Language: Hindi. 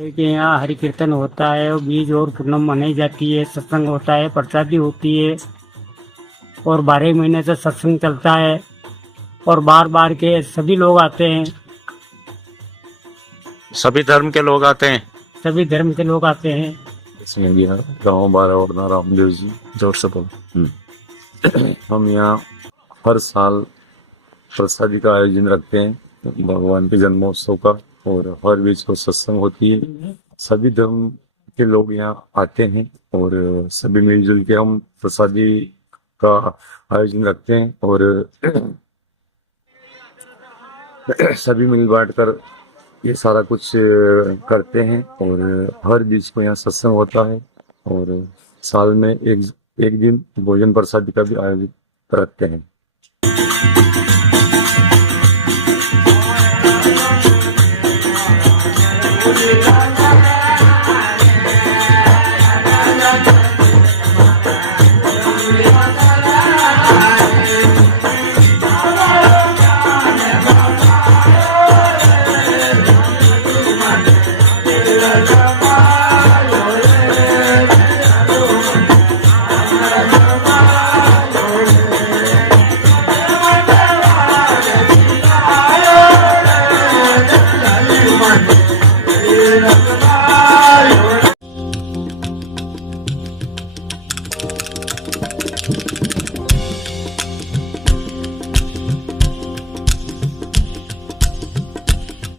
कि यहाँ हरि कीर्तन होता है और बीज और पूर्णम मनाई जाती है, सत्संग होता है, प्रसादी होती है और 12 महीने से सत्संग चलता है और बार बार के सभी लोग आते हैं। सभी धर्म के लोग आते हैं। सभी धर्म के लोग आते हैं। इसमें भी गाँव बारावरना रामदेव जी जोर से बोल। हम यहाँ हर साल प्रसादी का आयोजन रखते हैं भगवान के जन्मोत्सव का, और हर बीच को सत्संग होती है। सभी धर्म के लोग यहाँ आते हैं और सभी मिलजुल के हम प्रसादी का आयोजन रखते हैं और सभी मिल बांट कर ये सारा कुछ करते हैं। और हर बीच को यहाँ सत्संग होता है और साल में एक दिन भोजन प्रसादी का भी आयोजन रखते हैं।